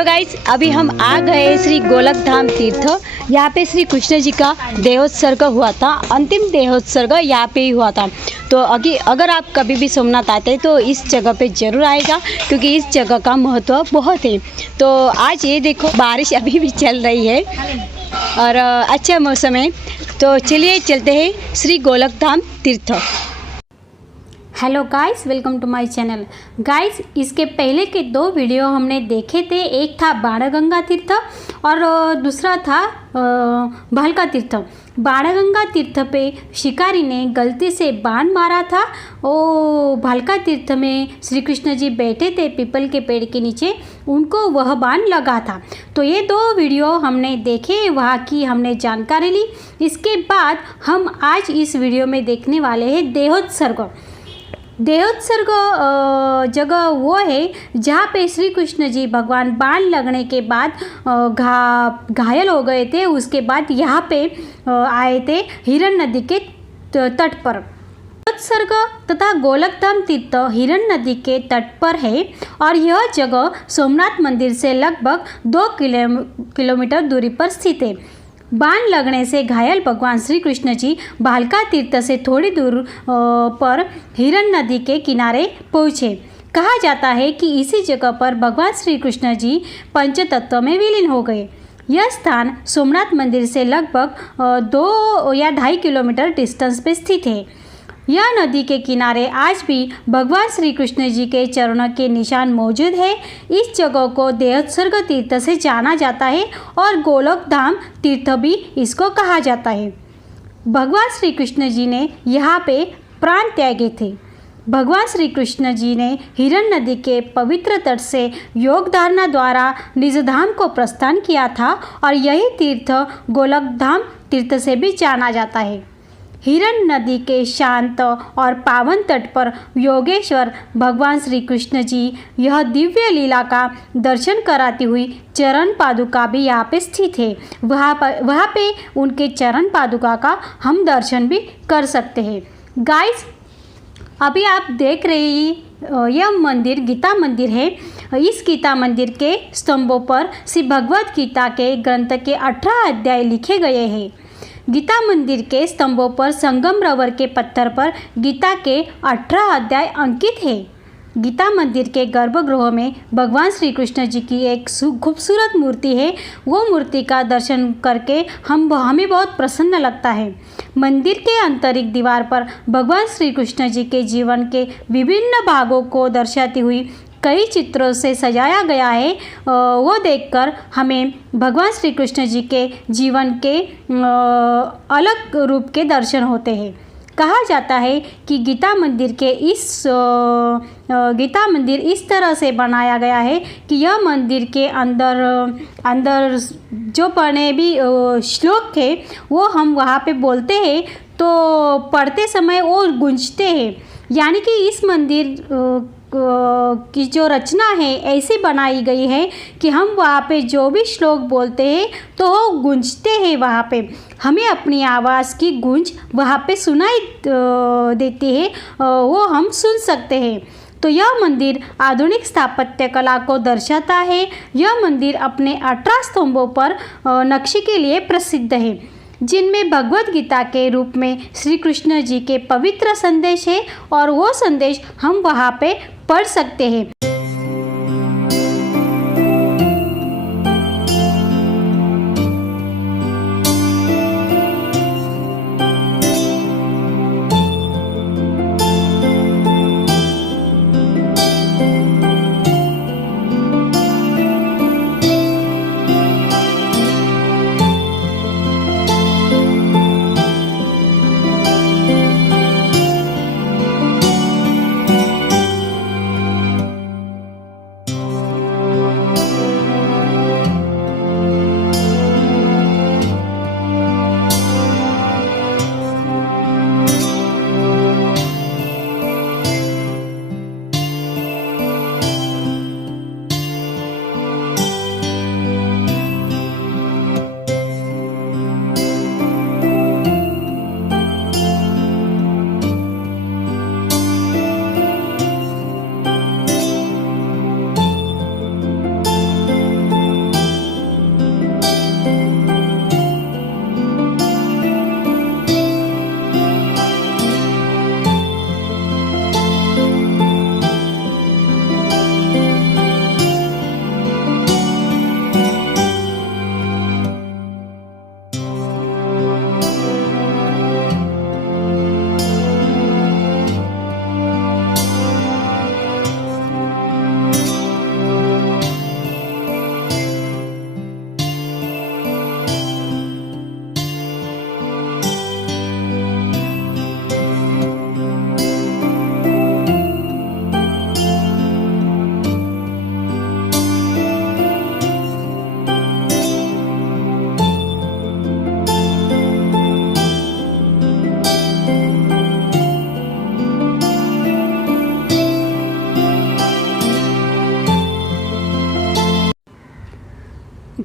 Hello guys, अभी हम आ गए श्री गोलक धाम तीर्थ। यहाँ पे श्री कृष्ण जी का देहोत्सर्ग हुआ था। अंतिम देहोत्सर्ग यहाँ पे ही हुआ था। तो अगर आप कभी भी सोमनाथ आते हैं तो इस जगह पे ज़रूर आएगा, क्योंकि इस जगह का महत्व बहुत है। तो आज ये देखो, बारिश अभी भी चल रही है और अच्छा मौसम है। तो चलिए चलते हैं Shri Golak Dham Tirth. Hello guys, welcome to my channel. Guys, इसके पहले के दो वीडियो हमने देखे थे। एक था बाणगंगा तीर्थ और दूसरा था भालका तीर्थ। बाणगंगा तीर्थ पे शिकारी ने गलती से बाण मारा था। भालका तीर्थ में श्री कृष्ण जी बैठे थे पीपल के पेड़ के नीचे, उनको वह बाण लगा था। तो ये दो वीडियो हमने देखे, वहाँ की हमने जानकारी ली। इसके बाद हम आज इस वीडियो में देखने वाले हैं देहोत्सर्ग। देहोत्सर्ग जगह वो है जहाँ पे श्री कृष्ण जी भगवान बाण लगने के बाद घायल हो गए थे। उसके बाद यहाँ पे आए थे हिरण नदी के तट पर। देहोत्सर्ग तथा गोलकधाम तीर्थ हिरण नदी के तट पर है और यह जगह सोमनाथ मंदिर से लगभग 2 किलोमीटर दूरी पर स्थित है। बाण लगने से घायल भगवान श्री कृष्ण जी भालका तीर्थ से थोड़ी दूर पर हिरण नदी के किनारे पहुँचे। कहा जाता है कि इसी जगह पर भगवान श्री कृष्ण जी पंचतत्व में विलीन हो गए। यह स्थान सोमनाथ मंदिर से लगभग 2 या 2.5 किलोमीटर डिस्टेंस पे स्थित है। यह नदी के किनारे आज भी भगवान श्री कृष्ण जी के चरणों के निशान मौजूद है। इस जगह को देहोत्सर्ग तीर्थ से जाना जाता है और गोलक धाम तीर्थ भी इसको कहा जाता है। भगवान श्री कृष्ण जी ने यहाँ पे प्राण त्यागे थे। भगवान श्री कृष्ण जी ने हिरण नदी के पवित्र तट से योग धारणा द्वारा निज धाम को प्रस्थान किया था और यही तीर्थ गोलक धाम तीर्थ से भी जाना जाता है। हिरण नदी के शांत और पावन तट पर योगेश्वर भगवान श्री कृष्ण जी यह दिव्य लीला का दर्शन कराती हुई चरण पादुका भी यहाँ पे स्थित है। वहाँ पे उनके चरण पादुका का हम दर्शन भी कर सकते हैं। गाइस, अभी आप देख रहे हैं यह मंदिर गीता मंदिर है। इस गीता मंदिर के स्तंभों पर श्री भगवद गीता के ग्रंथ के 18 अध्याय लिखे गए हैं। गीता मंदिर के स्तंभों पर संगम रवर के पत्थर पर गीता के 18 अध्याय अंकित है। गीता मंदिर के गर्भगृह में भगवान श्री कृष्ण जी की एक खूबसूरत मूर्ति है। वो मूर्ति का दर्शन करके हमें बहुत प्रसन्न लगता है। मंदिर के आंतरिक दीवार पर भगवान श्री कृष्ण जी के जीवन के विभिन्न भागों को दर्शाती हुई कई चित्रों से सजाया गया है। वो देखकर हमें भगवान श्री कृष्ण जी के जीवन के अलग रूप के दर्शन होते हैं। कहा जाता है कि गीता मंदिर इस तरह से बनाया गया है कि यह मंदिर के अंदर जो बने भी श्लोक थे वो हम वहाँ पे बोलते हैं तो पढ़ते समय वो गूंजते हैं। यानी कि इस मंदिर की जो रचना है ऐसी बनाई गई है कि हम वहाँ पे जो भी श्लोक बोलते हैं तो वो गूंजते हैं। वहाँ पे हमें अपनी आवाज़ की गूंज वहाँ पे सुनाई देती है, वो हम सुन सकते हैं। तो यह मंदिर आधुनिक स्थापत्य कला को दर्शाता है। यह मंदिर अपने 18 स्तंभों पर नक्शे के लिए प्रसिद्ध है, जिनमें भगवद गीता के रूप में श्री कृष्ण जी के पवित्र संदेश है और वो संदेश हम वहाँ पे पढ़ सकते हैं।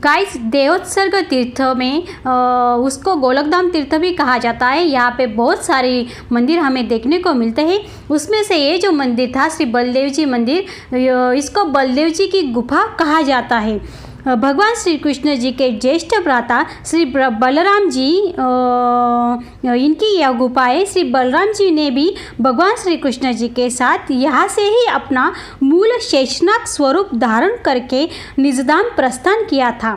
गाइस देहोत्सर्ग तीर्थ में उसको गोलकधाम तीर्थ भी कहा जाता है। यहाँ पे बहुत सारे मंदिर हमें देखने को मिलते हैं। उसमें से ये जो मंदिर था श्री बलदेव जी मंदिर, इसको बलदेव जी की गुफा कहा जाता है। भगवान श्री कृष्ण जी के ज्येष्ठ भ्राता श्री बलराम जी, इनकी यह गुफा है। श्री बलराम जी ने भी भगवान श्री कृष्ण जी के साथ यहाँ से ही अपना मूल शेषनाग स्वरूप धारण करके निजधाम प्रस्थान किया था।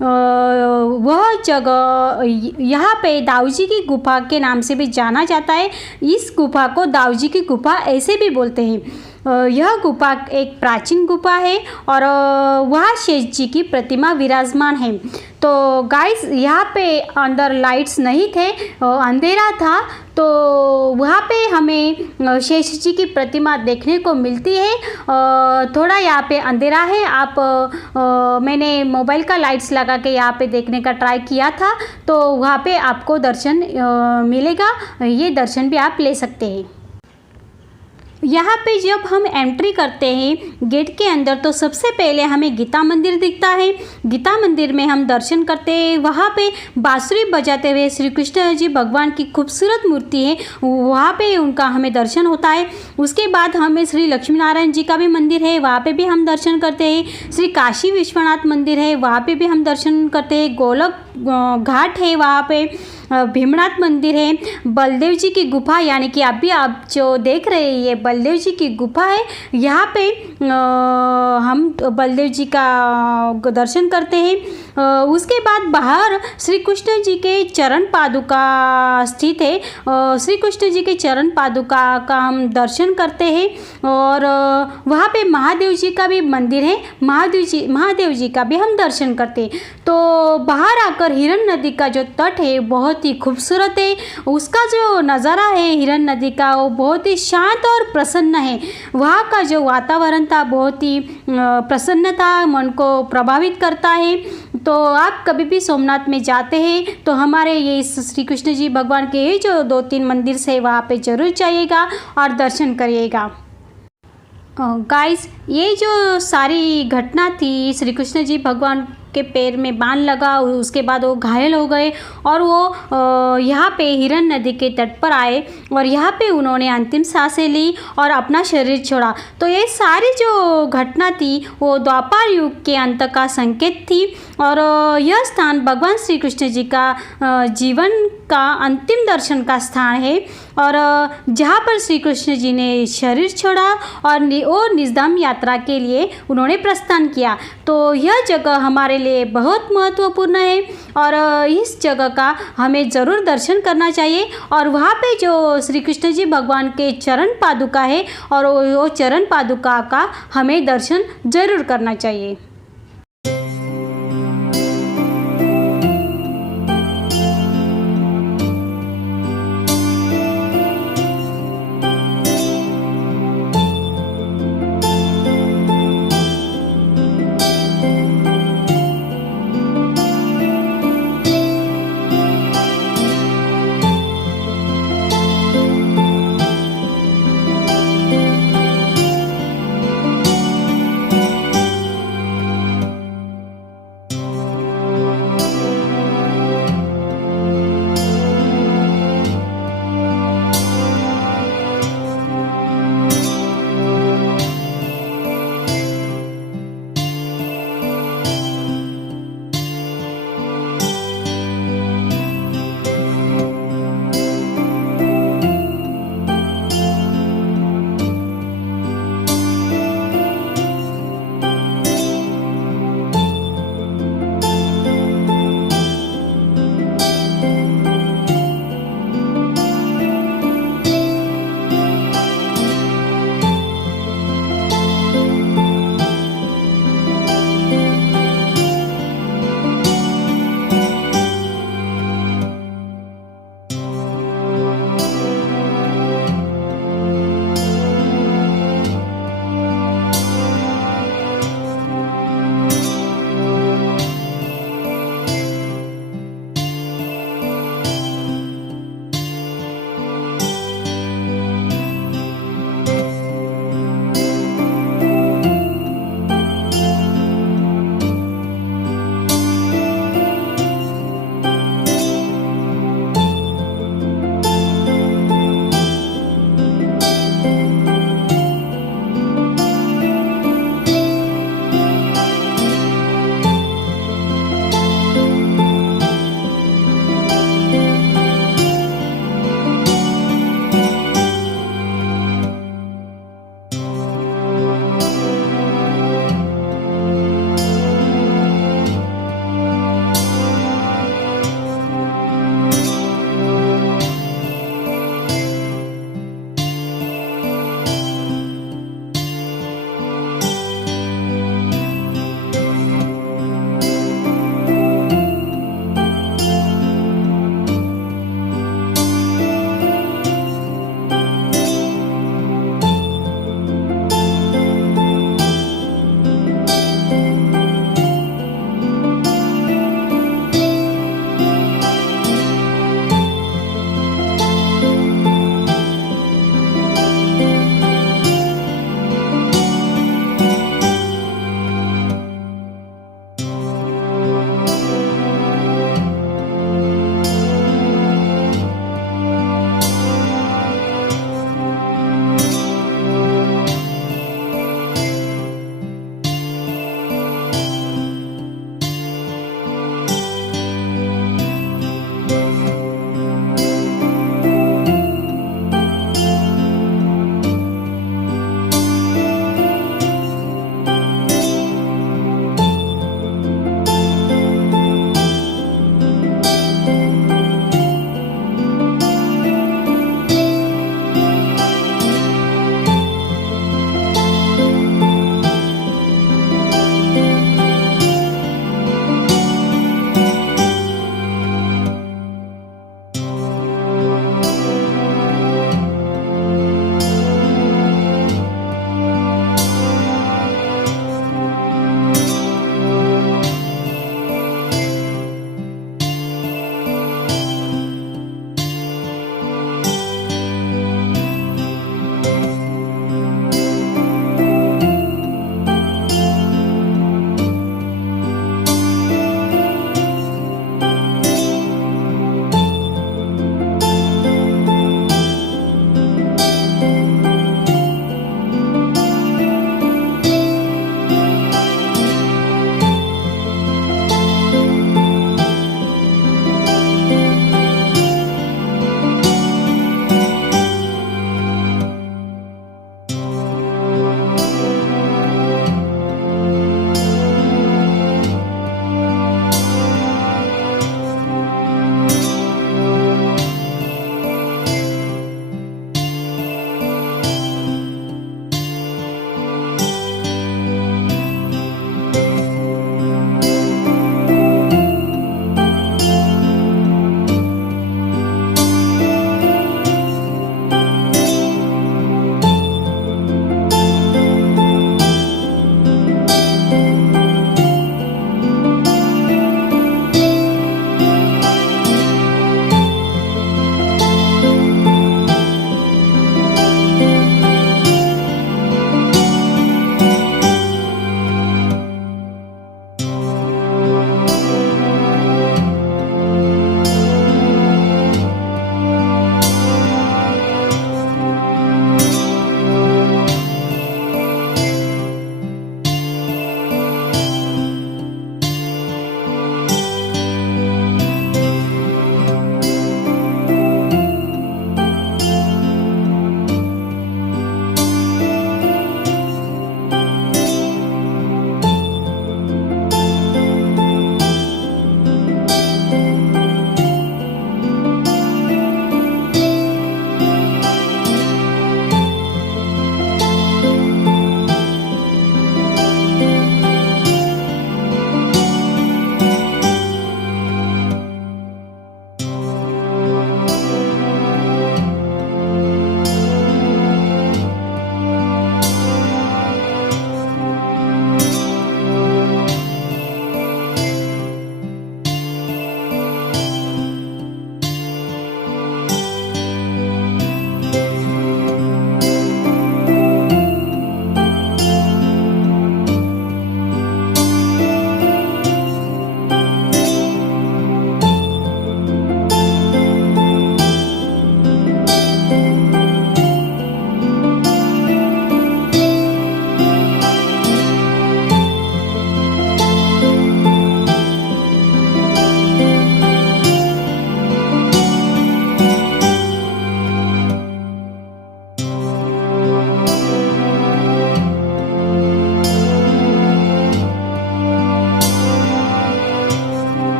वह जगह यहाँ पे दाऊजी की गुफा के नाम से भी जाना जाता है। इस गुफा को दाऊजी की गुफा ऐसे भी बोलते हैं। यह गुफा एक प्राचीन गुफा है और वहाँ शेष जी की प्रतिमा विराजमान है। तो गाइस यहाँ पे अंदर लाइट्स नहीं थे, अंधेरा था, तो वहाँ पे हमें शेष जी की प्रतिमा देखने को मिलती है। थोड़ा यहाँ पे अंधेरा है। मैंने मोबाइल का लाइट्स लगा के यहाँ पे देखने का ट्राई किया था, तो वहाँ पे आपको दर्शन मिलेगा। ये दर्शन भी आप ले सकते हैं। यहाँ पे जब हम एंट्री करते हैं गेट के अंदर, तो सबसे पहले हमें गीता मंदिर दिखता है। गीता मंदिर में हम दर्शन करते हैं। वहाँ पे बांसुरी बजाते हुए श्री कृष्ण जी भगवान की खूबसूरत मूर्ति है, वहाँ पे उनका हमें दर्शन होता है। उसके बाद हमें श्री लक्ष्मी नारायण जी का भी मंदिर है, वहाँ पे भी हम दर्शन करते हैं। श्री काशी विश्वनाथ मंदिर है, वहाँ पे भी हम दर्शन करते हैं। गोलक घाट है, वहाँ पे भीमनाथ मंदिर है। बलदेव जी की गुफा, यानी कि अभी आप जो देख रहे हैं ये बलदेव जी की गुफा है। यहाँ पे हम बलदेव जी का दर्शन करते हैं। उसके बाद बाहर श्री कृष्ण जी के चरण पादुका स्थित है। श्री कृष्ण जी के चरण पादुका का हम दर्शन करते हैं। और वहाँ पे महादेव जी का भी मंदिर है, महादेव जी का भी हम दर्शन करते हैं। तो बाहर आकर हिरन नदी का जो तट है बहुत ही खूबसूरत है। उसका जो नज़ारा है हिरन नदी का, वो बहुत ही शांत और प्रसन्न है। वहाँ का जो वातावरण था बहुत ही प्रसन्न था, मन को प्रभावित करता है। तो आप कभी भी सोमनाथ में जाते हैं तो हमारे ये श्री कृष्ण जी भगवान के जो 2-3 मंदिर से वहाँ पे जरूर जाइएगा और दर्शन करिएगा। गाइस, ये जो सारी घटना थी, श्री कृष्ण जी भगवान के पैर में बाण लगा, उसके बाद वो घायल हो गए और वो यहाँ पे हिरन नदी के तट पर आए और यहाँ पे उन्होंने अंतिम सांसें ली और अपना शरीर छोड़ा। तो ये सारी जो घटना थी वो द्वापर युग के अंत का संकेत थी और यह स्थान भगवान श्री कृष्ण जी का जीवन का अंतिम दर्शन का स्थान है और जहाँ पर श्री कृष्ण जी ने शरीर छोड़ा और वो निजधाम यात्रा के लिए उन्होंने प्रस्थान किया। तो यह जगह हमारे लिए बहुत महत्वपूर्ण है और इस जगह का हमें ज़रूर दर्शन करना चाहिए। और वहाँ पे जो श्री कृष्ण जी भगवान के चरण पादुका है और वो चरण पादुका का हमें दर्शन ज़रूर करना चाहिए।